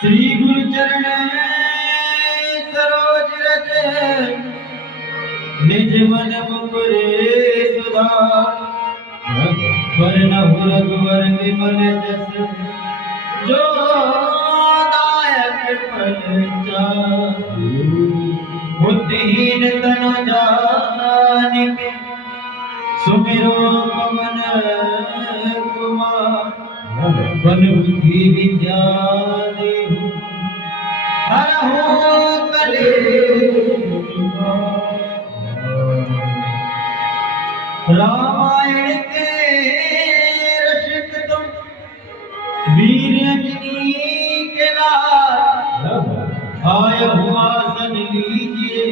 श्री गुरु चरण सरोज रज निज मन मुकुरे सुधार वरन रघुवर विमल जस जो दायक फल चारि बुद्धिहीन तनु जानिके सुमिरो पवन कुमार बल बुद्धि विद्या देहु हरहु कलेश रामायण के रसिक तुम वीर अंजनी के लाल आय आसन लीजिए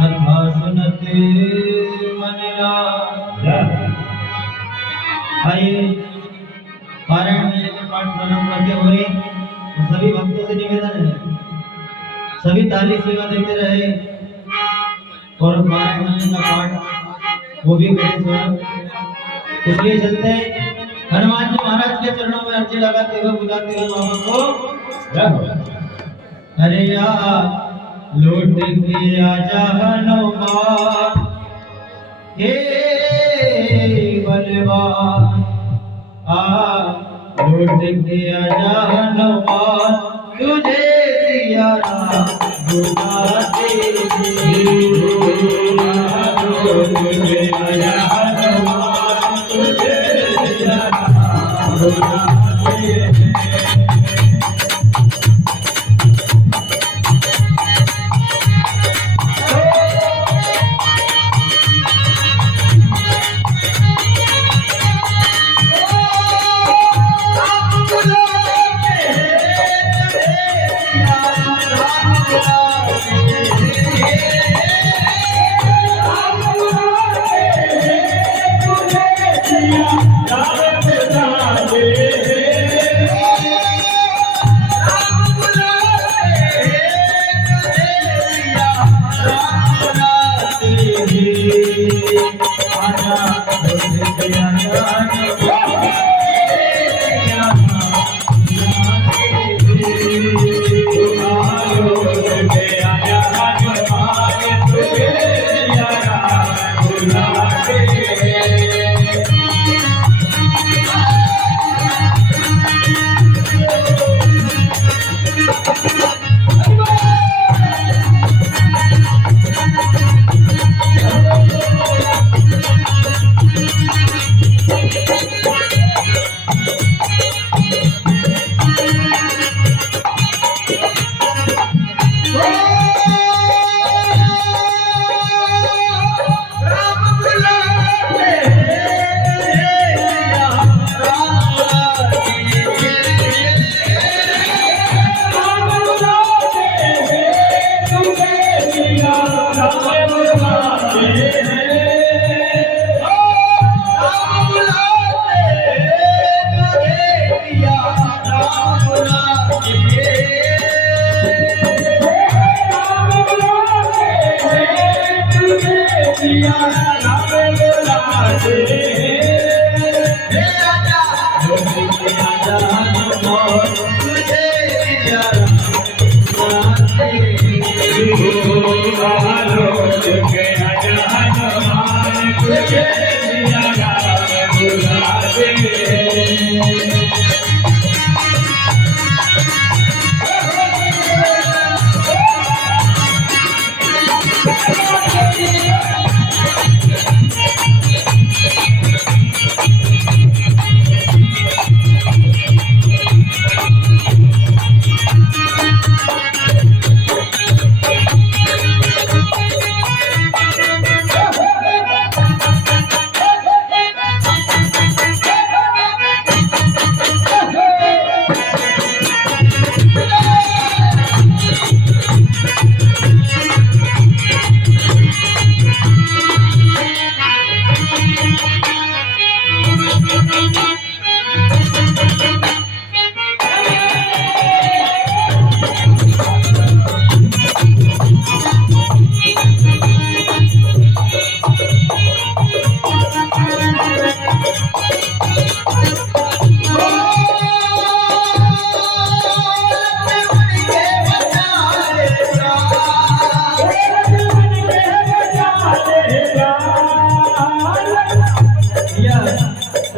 कथा सुनते मन लाल। आइए पारायण में लेकर पाठ प्रारंभ करते हुए सभी भक्तों से निवेदन है सभी ताली सेवा देते रहे और पारायण का पाठ वो भी करें स्वयं। इसलिए चलते हनुमान जी महाराज के चरणों में अर्जी लगाते हुए बुलाते हुए बाबा को अरे या लौट के आजा हनुमान हे बलवान लौट के आजा हनुमान तुझे सिया राम बुलाते लौट के आजा हनुमान तुझे सिया राम बुलाते।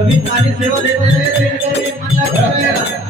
सभी ताली सेवा देते रहे, देख कर मन लगता रहेगा।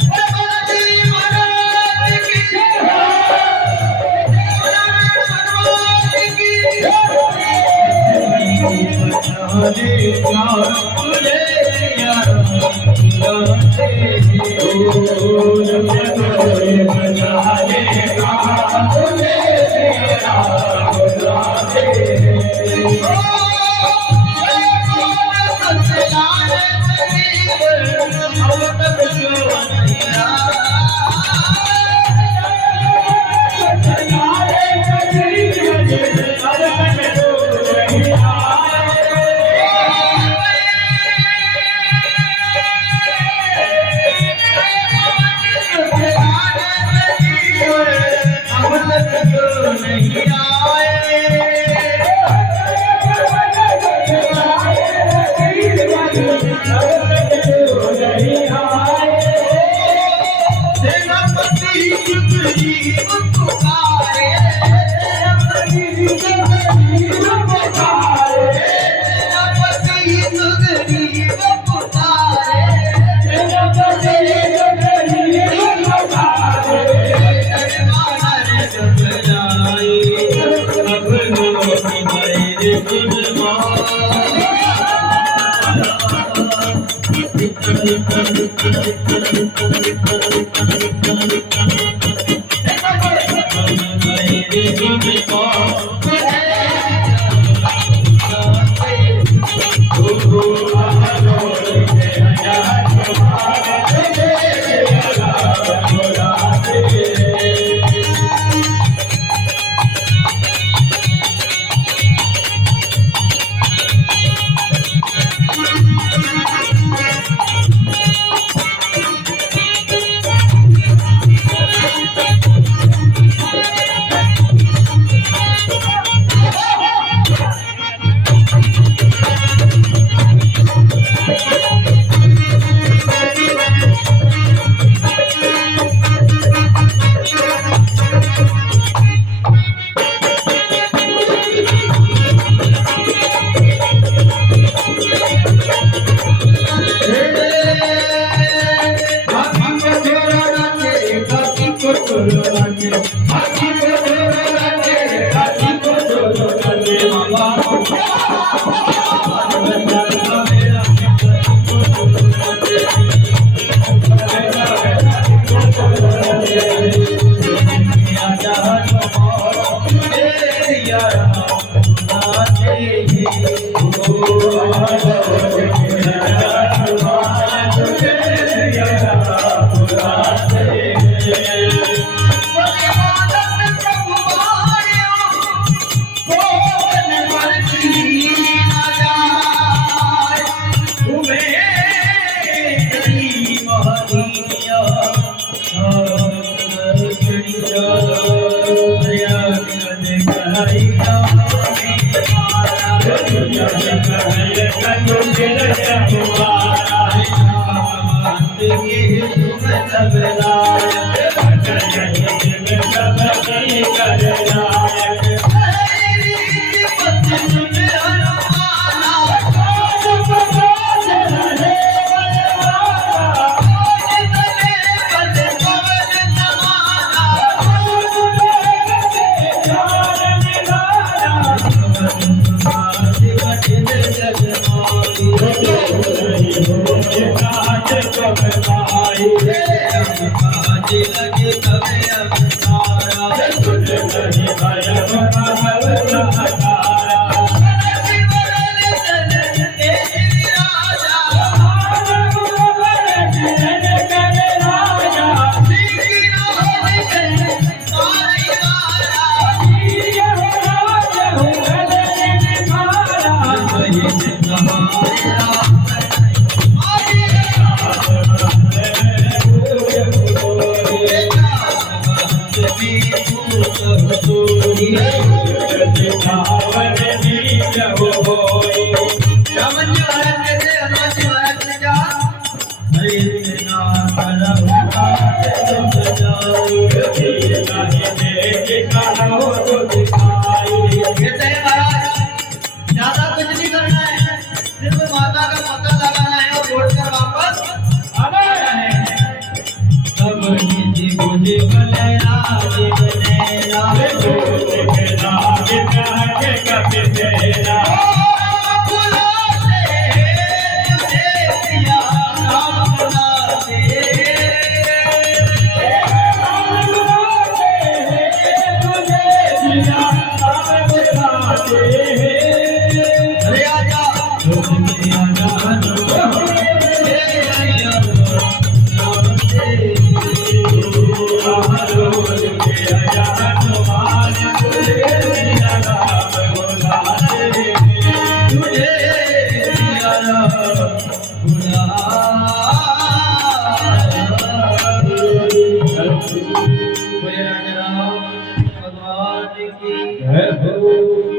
ज्यादा कुछ नहीं करना है, सिर्फ माता का पता लगाना है और वोट भगवान की जय हो।